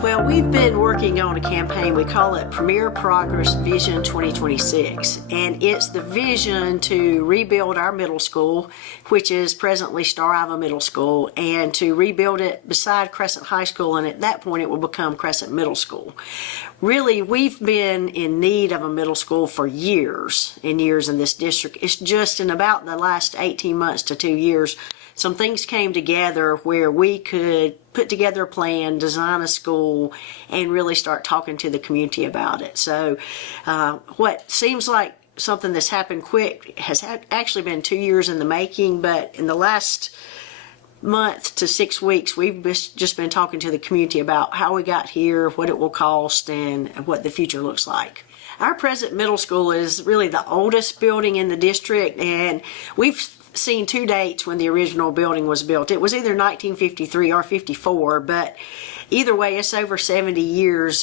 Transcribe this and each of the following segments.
Well, we've been working on a campaign. We call it Premier Progress Vision 2026, and it's the vision to rebuild our middle school, which is presently Star-Iva Middle School, and to rebuild it beside Crescent High School, and at that point it will become Crescent Middle School. Really, we've been in need of a middle school for years and years in this district. It's just in about the last 18 months to 2 years, some things came together where we could put together a plan, design a school, and really start talking to the community about it. So what seems like something that's happened quick has actually been 2 years in the making, but in the last month to 6 weeks, we've just been talking to the community about how we got here, what it will cost, and what the future looks like. Our present middle school is really the oldest building in the district, and we've seen 2 dates when the original building was built. It was either 1953 or 54, but either way, it's over 70 years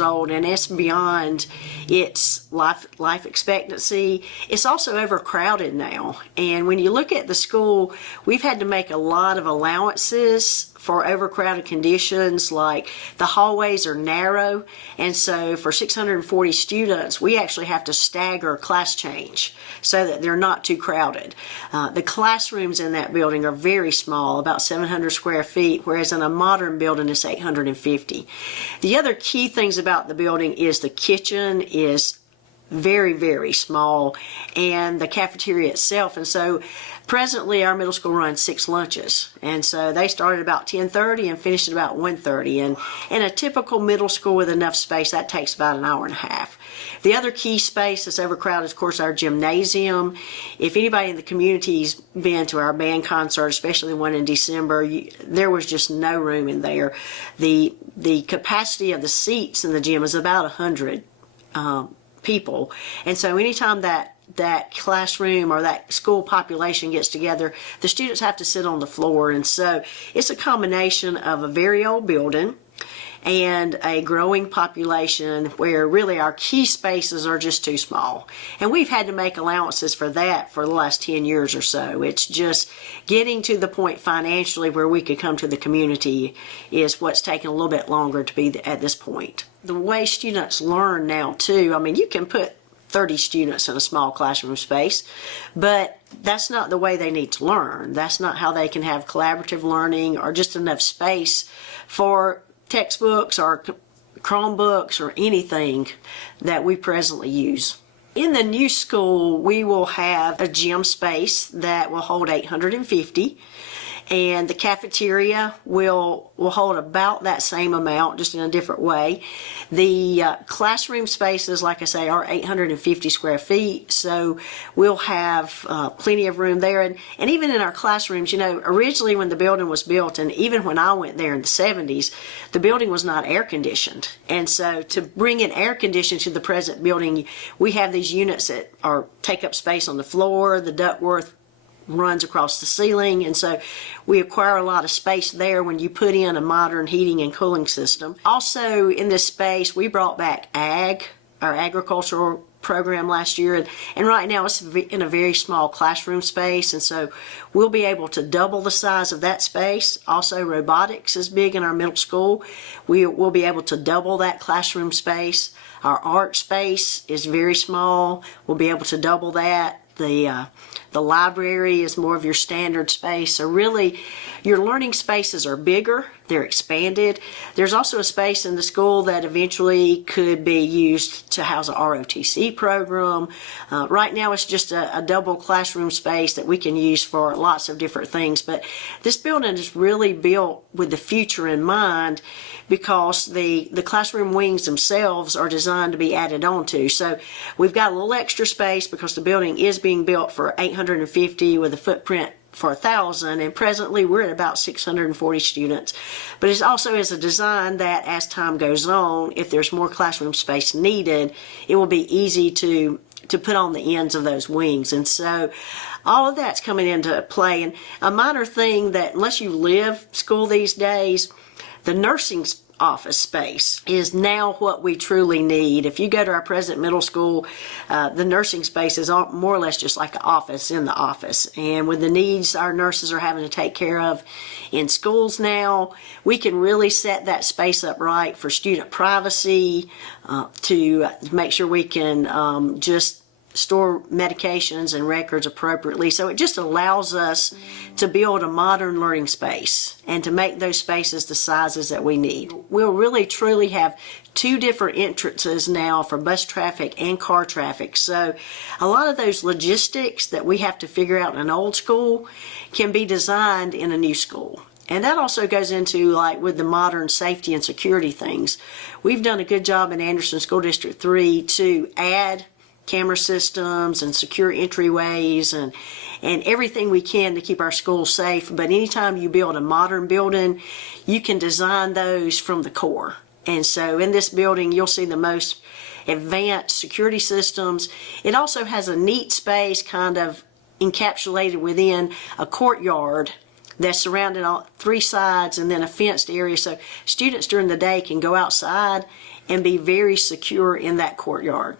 old, and it's beyond its life expectancy. It's also overcrowded now, and when you look at the school, we've had to make a lot of allowances for overcrowded conditions. Like the hallways are narrow, and so for 640 students, we actually have to stagger class change so that they're not too crowded. The classrooms in that building are very small, about 700 square feet, whereas in a modern building it's 850. The other key things about the building is the kitchen is very, very small, and the cafeteria itself. And so presently our middle school runs 6 lunches, and so they start at about 10:30 and finish at about 1:30, and in a typical middle school with enough space, that takes about an hour and a half. The other key space that's overcrowded is, of course, our gymnasium. If anybody in the community's been to our band concert, especially the one in December, there was just no room in there. The capacity of the seats in the gym is about 100 people, and so anytime that classroom or that school population gets together, the students have to sit on the floor. And so it's a combination of a very old building and a growing population where really our key spaces are just too small. And we've had to make allowances for that for the last 10 years or so. It's just getting to the point financially where we could come to the community is what's taken a little bit longer to be at this point. The way students learn now too, I mean, you can put 30 students in a small classroom space, but that's not the way they need to learn. That's not how they can have collaborative learning or just enough space for textbooks or Chromebooks or anything that we presently use. In the new school, we will have a gym space that will hold 850, and the cafeteria will hold about that same amount, just in a different way. The classroom spaces, like I say, are 850 square feet, so we'll have plenty of room there. And even in our classrooms, you know, originally when the building was built, and even when I went there in the 70s, the building was not air conditioned. And so to bring in air conditioning to the present building, we have these units that take up space on the floor. The ductwork runs across the ceiling, and so we acquire a lot of space there when you put in a modern heating and cooling system. Also in this space, we brought back our agricultural program last year, and right now it's in a very small classroom space, and so we'll be able to double the size of that space. Also, robotics is big in our middle school. We'll be able to double that classroom space. Our art space is very small. We'll be able to double that. The library is more of your standard space. So really, your learning spaces are bigger. They're expanded. There's also a space in the school that eventually could be used to house a ROTC program. Right now, it's just a double classroom space that we can use for lots of different things. But this building is really built with the future in mind, because the classroom wings themselves are designed to be added onto. So we've got a little extra space because the building is being built for 850 with a footprint for 1,000, and presently we're at about 640 students. But it also is a design that as time goes on, if there's more classroom space needed, it will be easy to put on the ends of those wings. And so all of that's coming into play. And a minor thing that, unless you live school these days, the nursing office space is now what we truly need. If you go to our Crescent Middle School, the nursing space is more or less just like an office in the office. And with the needs our nurses are having to take care of in schools now, we can really set that space up right for student privacy, to make sure we can just store medications and records appropriately. So it just allows us to build a modern learning space and to make those spaces the sizes that we need. We'll really truly have two different entrances now for bus traffic and car traffic. So a lot of those logistics that we have to figure out in an old school can be designed in a new school. And that also goes into, like, with the modern safety and security things. We've done a good job in Anderson School District 3 to add camera systems and secure entryways and everything we can to keep our schools safe. But anytime you build a modern building, you can design those from the core. And so in this building, you'll see the most advanced security systems. It also has a neat space kind of encapsulated within a courtyard that's surrounded on three sides and then a fenced area. So students during the day can go outside and be very secure in that courtyard.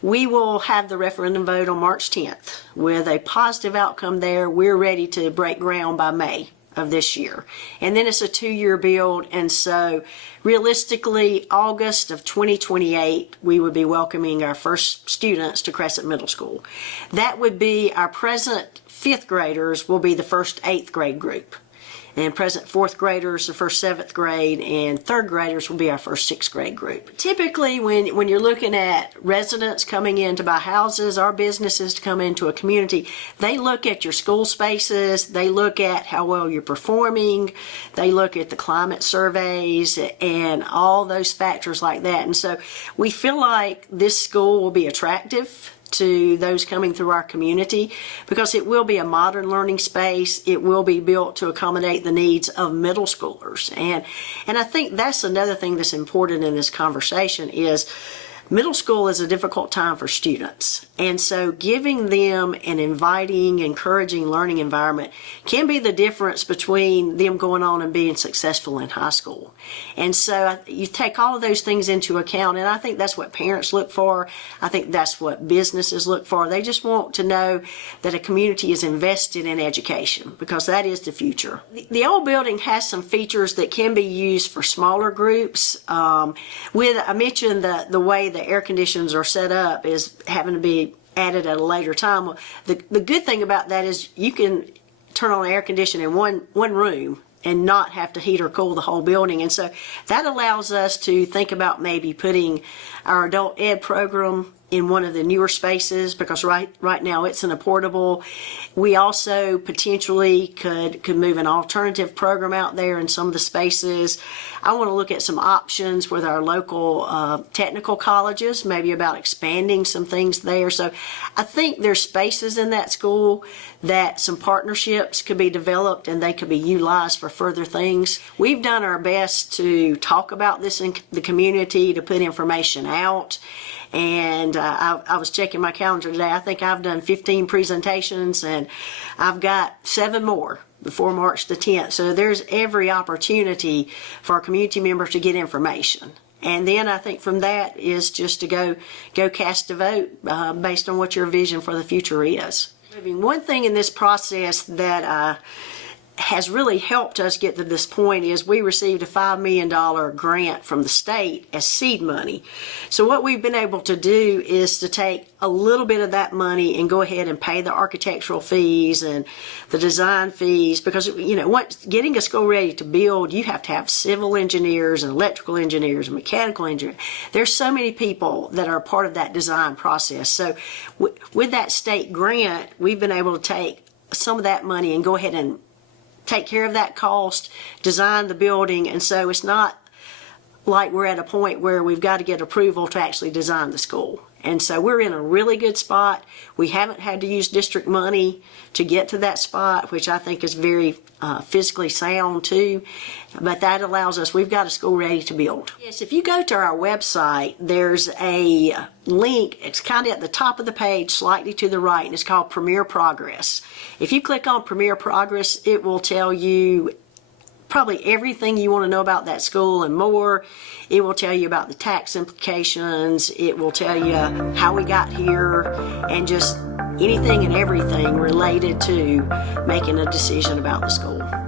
We will have the referendum vote on March 10th. With a positive outcome there, we're ready to break ground by May of this year. And then it's a 2-year build, and so realistically, August of 2028, we would be welcoming our first students to Crescent Middle School. That would be our present 5th graders will be the first 8th grade group. And present 4th graders, the first 7th grade, and 3rd graders will be our first 6th grade group. Typically, when you're looking at residents coming in to buy houses, our businesses to come into a community, they look at your school spaces, they look at how well you're performing, they look at the climate surveys and all those factors like that. And so we feel like this school will be attractive to those coming through our community because it will be a modern learning space. It will be built to accommodate the needs of middle schoolers. And I think that's another thing that's important in this conversation is middle school is a difficult time for students. And so giving them an inviting, encouraging learning environment can be the difference between them going on and being successful in high school. And so you take all of those things into account, and I think that's what parents look for. I think that's what businesses look for. They just want to know that a community is invested in education because that is the future. The old building has some features that can be used for smaller groups. I mentioned the way the air conditions are set up is having to be added at a later time. The good thing about that is you can turn on air conditioning in one room and not have to heat or cool the whole building. And so that allows us to think about maybe putting our adult ed program in one of the newer spaces because right now it's in a portable. We also potentially could move an alternative program out there in some of the spaces. I want to look at some options with our local technical colleges, maybe about expanding some things there. So I think there's spaces in that school that some partnerships could be developed and they could be utilized for further things. We've done our best to talk about this in the community, to put information out. And I was checking my calendar today. I think I've done 15 presentations and I've got 7 more before March the 10th. So there's every opportunity for our community members to get information. And then I think from that is just to go cast a vote based on what your vision for the future is. One thing in this process that has really helped us get to this point is we received a $5 million grant from the state as seed money. So what we've been able to do is to take a little bit of that money and go ahead and pay the architectural fees and the design fees because, once getting a school ready to build, you have to have civil engineers and electrical engineers and mechanical engineers. There's so many people that are part of that design process. So with that state grant, we've been able to take some of that money and go ahead and take care of that cost, design the building, and so it's not like we're at a point where we've got to get approval to actually design the school. And so we're in a really good spot. We haven't had to use district money to get to that spot, which I think is very fiscally sound too. But that allows us, we've got a school ready to build. Yes, if you go to our website, there's a link. It's kind of at the top of the page, slightly to the right, and it's called Premier Progress. If you click on Premier Progress, it will tell you probably everything you want to know about that school and more. It will tell you about the tax implications. It will tell you how we got here and just anything and everything related to making a decision about the school.